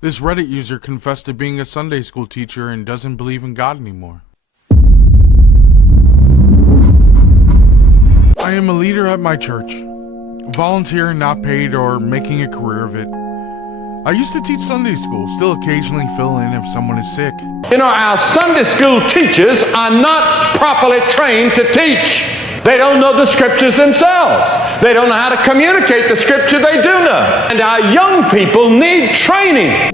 This Reddit user confessed to being a Sunday school teacher and doesn't believe in God anymore. I am a leader at my church, volunteer, not paid, or making a career of it. I used to teach Sunday school, still occasionally fill in if someone is sick. You know, our Sunday school teachers are not properly trained to teach. They don't know the scriptures themselves. They don't know how to communicate the scripture they do know. And our young people need training.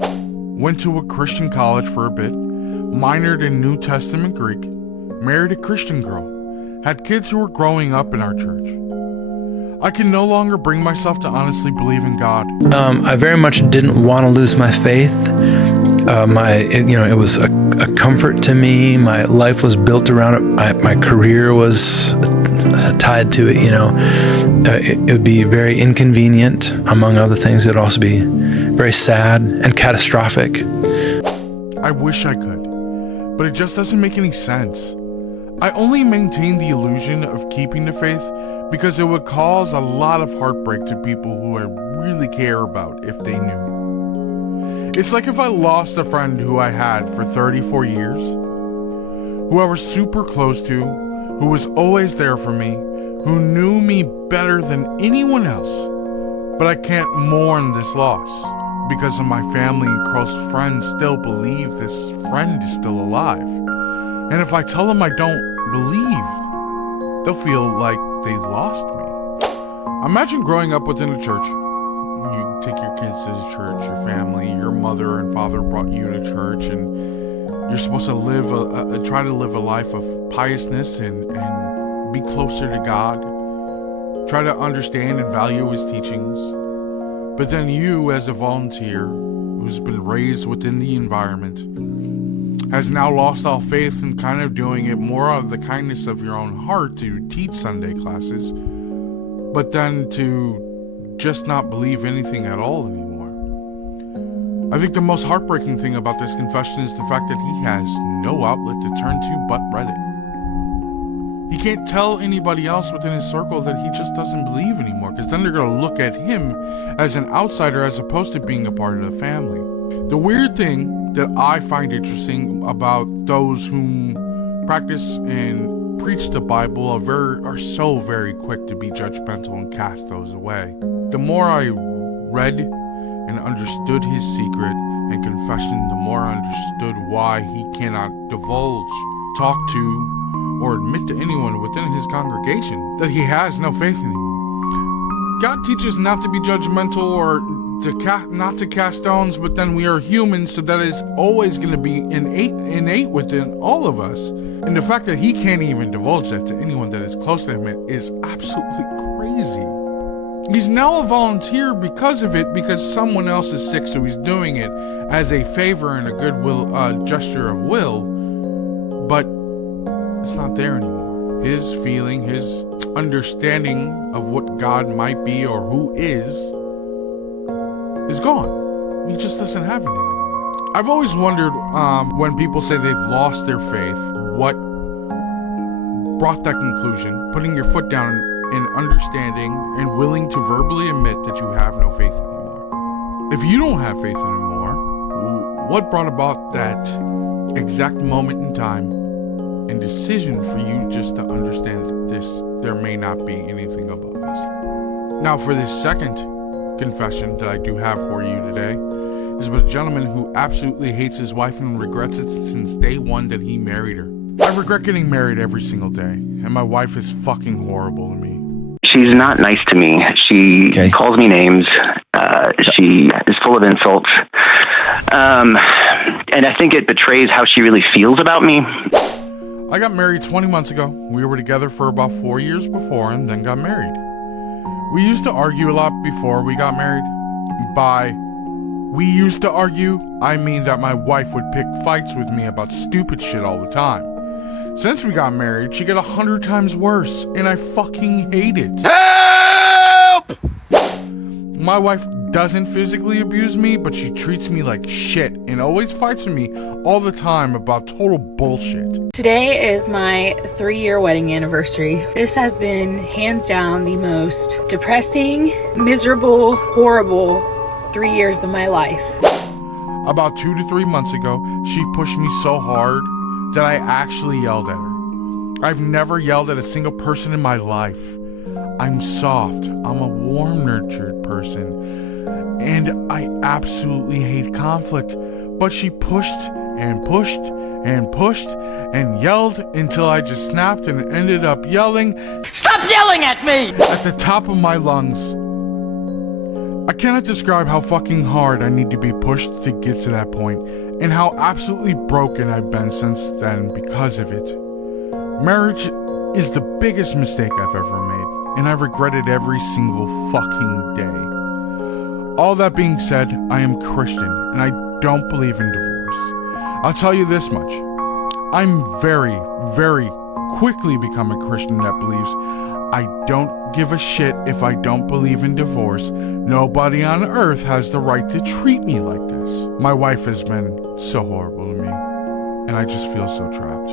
Went to a Christian college for a bit, minored in New Testament Greek, married a Christian girl, had kids who were growing up in our church. I can no longer bring myself to honestly believe in God. I very much didn't want to lose my faith. It was a comfort to me. My life was built around it. My career was tied to it. It would be very inconvenient, among other things. It'd also be very sad and catastrophic. I wish I could, but it just doesn't make any sense. I only maintain the illusion of keeping the faith because it would cause a lot of heartbreak to people who I really care about if they knew. It's like if I lost a friend who I had for 34 years, who I was super close to, who was always there for me, who knew me better than anyone else, but I can't mourn this loss because of my family and close friends still believe this friend is still alive. And if I tell them I don't believe, they'll feel like they lost me. Imagine growing up within a church. You take your kids to the church, your family, your mother and father brought you to church, and you're supposed to try to live a life of piousness and be closer to God. Try to understand and value his teachings. But then you, as a volunteer who's been raised within the environment, has now lost all faith in kind of doing it more out of the kindness of your own heart to teach Sunday classes, but then to just not believe anything at all anymore. I think the most heartbreaking thing about this confession is the fact that he has no outlet to turn to but Reddit. He can't tell anybody else within his circle that he just doesn't believe anymore, because then they're going to look at him as an outsider as opposed to being a part of the family. The weird thing that I find interesting about those whom practice and preach the Bible are so very quick to be judgmental and cast those away. The more I read and understood his secret and confession, the more I understood why he cannot divulge, talk to, or admit to anyone within his congregation that he has no faith anymore. God teaches not to be judgmental or not to cast stones, but then we are humans, so that is always going to be innate within all of us. And the fact that he can't even divulge that to anyone that is close to him is absolutely crazy. He's now a volunteer because of it, because someone else is sick, so he's doing it as a favor and a goodwill gesture of will, but it's not there anymore. His feeling, his understanding of what God might be or who is gone. He just doesn't have it anymore. I've always wondered when people say they've lost their faith, what brought that conclusion, putting your foot down and understanding and willing to verbally admit that you have no faith anymore. If you don't have faith anymore, what brought about that exact moment in time and decision for you just to understand that there may not be anything above us? Now, for this second confession that I do have for you today is about a gentleman who absolutely hates his wife and regrets it since day one that he married her. I regret getting married every single day, and my wife is fucking horrible to me. She's not nice to me. She calls me names. She is full of insults. And I think it betrays how she really feels about me. I got married 20 months ago. We were together for about 4 years before and then got married. We used to argue a lot before we got married. By we used to argue, I mean that my wife would pick fights with me about stupid shit all the time. Since we got married, she got 100 times worse, and I fucking hate it. Help! My wife doesn't physically abuse me, but she treats me like shit and always fights with me all the time about total bullshit. Today is my 3-year wedding anniversary. This has been hands down the most depressing, miserable, horrible 3 years of my life. About 2 to 3 months ago, she pushed me so hard that I actually yelled at her. I've never yelled at a single person in my life. I'm soft. I'm a warm, nurtured person. And I absolutely hate conflict. But she pushed and pushed and pushed and yelled until I just snapped and ended up yelling, "Stop yelling at me!" at the top of my lungs. I cannot describe how fucking hard I need to be pushed to get to that point, and how absolutely broken I've been since then because of it. Marriage is the biggest mistake I've ever made, and I regret it every single fucking day. All that being said, I am Christian, and I don't believe in divorce. I'll tell you this much. I'm very, very quickly become a Christian that believes I don't give a shit if I don't believe in divorce. Nobody on earth has the right to treat me like this. My wife has been so horrible to me, and I just feel so trapped.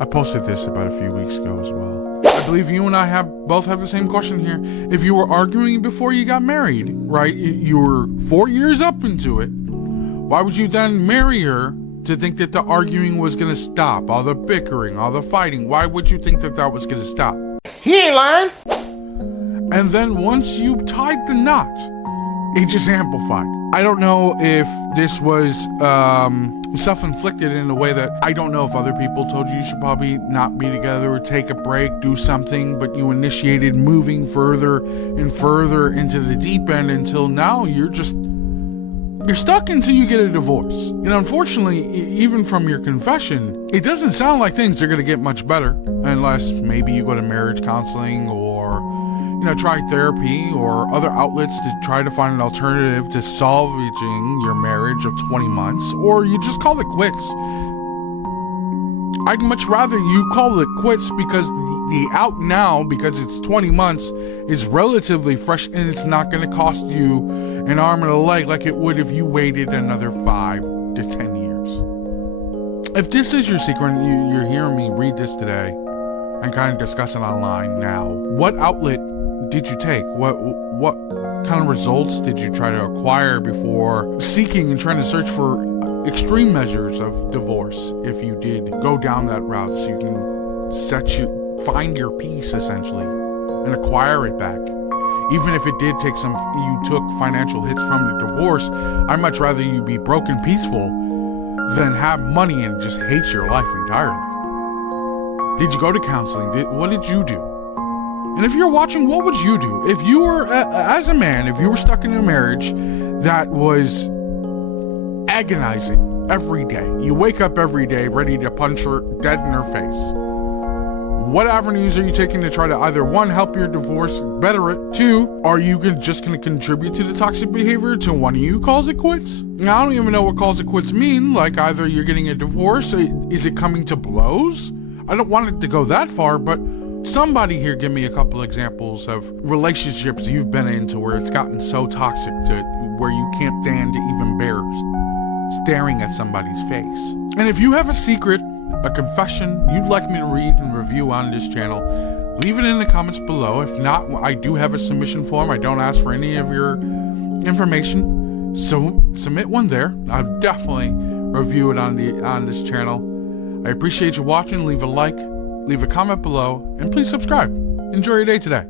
I posted this about a few weeks ago as well. I believe you and I both have the same question here. If you were arguing before you got married, right? You were 4 years up into it. Why would you then marry her to think that the arguing was going to stop? All the bickering, all the fighting. Why would you think that that was going to stop? He ain't lying. And then once you tied the knot, it just amplified. I don't know if this was self-inflicted in a way that I don't know if other people told you should probably not be together or take a break, do something, but you initiated moving further and further into the deep end until now you're stuck until you get a divorce. And unfortunately, even from your confession, it doesn't sound like things are going to get much better unless maybe you go to marriage counseling or, try therapy or other outlets to try to find an alternative to salvaging your marriage of 20 months, or you just call it quits. I'd much rather you call it quits because the out now, because it's 20 months, is relatively fresh and it's not going to cost you an arm and a leg like it would if you waited another 5 to 10 years. If this is your secret and you're hearing me read this today and kind of discuss it online now, what outlet did you take? What kind of results did you try to acquire before seeking and trying to search for extreme measures of divorce, if you did go down that route, so you can find your peace essentially and acquire it back? Even if it did take you took financial hits from the divorce, I'd much rather you be broke and peaceful than have money and just hate your life entirely. Did you go to counseling? What did you do? And if you're watching, what would you do? If you were, as a man, if you were stuck in a marriage that was agonizing every day, you wake up every day ready to punch her dead in her face, what avenues are you taking to try to either, one, help your divorce, better it, two, are you just going to contribute to the toxic behavior till one of you calls it quits? Now, I don't even know what calls it quits mean. Like, either you're getting a divorce, is it coming to blows? I don't want it to go that far, but somebody here give me a couple examples of relationships you've been into where it's gotten so toxic to where you can't stand to even bear staring at somebody's face. And if you have a secret, a confession you'd like me to read and review on this channel, leave it in the comments below. If not, I do have a submission form. I don't ask for any of your information, so submit one there. I'll definitely review it on this channel. I appreciate you watching. Leave a like, leave a comment below, and please subscribe. Enjoy your day today.